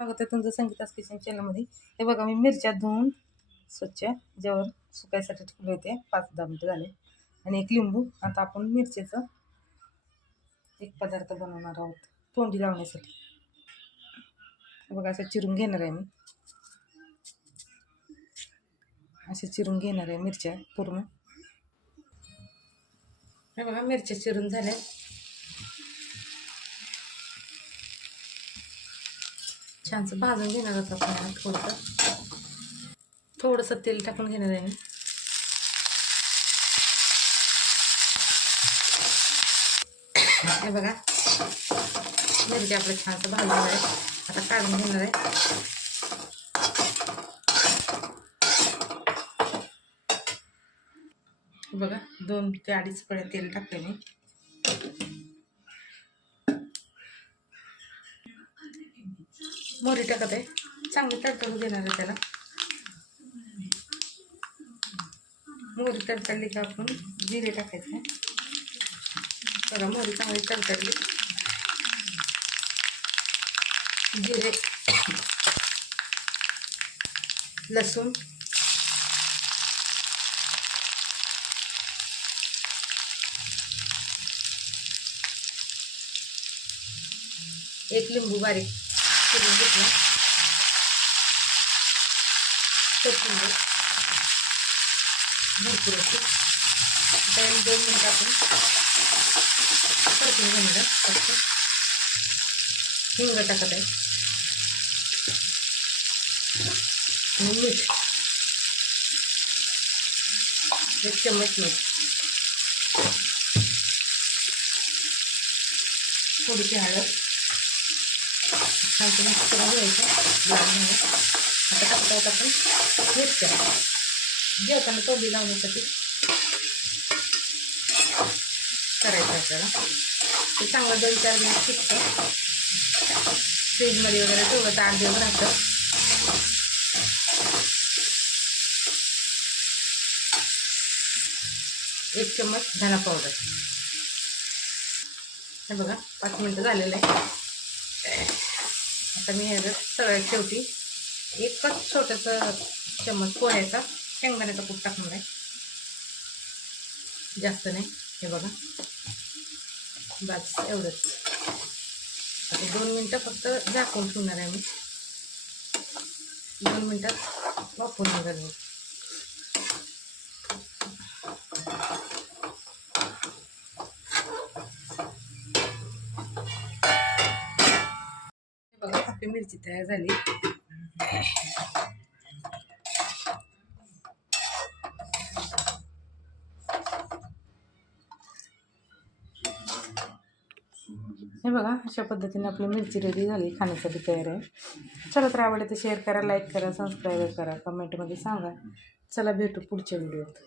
स्वागत आहे तुमचं संगीतास किचन चॅनलमध्ये हे बघा मी मिरच्या धुवून स्वच्छ जेवण सुकायसाठी ठेवले होते. पाच दहा मिनटं झाले. आणि एक लिंबू. आता आपण मिरचीचं एक पदार्थ बनवणार आहोत. तोंडी लावण्यासाठी. हे बघा असं चिरून घेणार आहे मी. असे चिरून घेणार आहे मिरच्या पूर्ण. हे बघा मिरच्या चिरून झाल्या. छानसं भाजून घेणार आहोत आपण थोडंसं. थोडंसं तेल टाकून घेणार आहे हे बघा. मिरची आपलं छानसं भाजून आहे आता काढून घेणार आहे. बघा दोन ते अडीच पळे तेल टाकते मी. मोहरी टाकत आहे चांगली तडतडू देणार आहे त्याला. मोहरी तडतडली का आपण? जिरे टाकायचे. बघा मोहरी चांगली तडतडली. जिरे. लसूण. एक लिंबू बारीक. चिरून घेतला कोथिंबीर भरपूर अशी त्याला दोन मिनटं आपण परतून घेणार फक्त हिंग टाकत आहे आणि मीठ एक चम्मच मीठ थोडीशी हळद छानसं मिक्स करून घ्यायचं लाल आता टाकता येत आपण मिरच्या जेवताना तोंडी लावण्यासाठी करायचं आपल्याला ते चांगलं दोन चार दिवस टिकतं फ्रीजमध्ये वगैरे ठेवलं तर आठ दिवस राहतं एक चम्मच धना पावडर हे बघा पाच मिनटं झालेलं आहे. आता मी ह्याचं सगळ्यात शेवटी एकच छोटंसं चम्मच पोह्याचा शेंगदाण्याचा कूट टाकणार आहे. जास्त नाही हे बघा. बस एवढंच. आता दोन मिनटं फक्त झाकून ठेवणार आहे मी. दोन मिनटात वापरून निघाल मी. बघा आपली मिरची तयार झाली. हे बघा अशा पद्धतीने आपली मिरची रेडी झाली खाण्यासाठी तयार आहे. चला तर आवडलं तर शेअर करा लाईक करा सबस्क्राईब करा कमेंटमध्ये सांगा. चला भेटू पुढच्या व्हिडिओत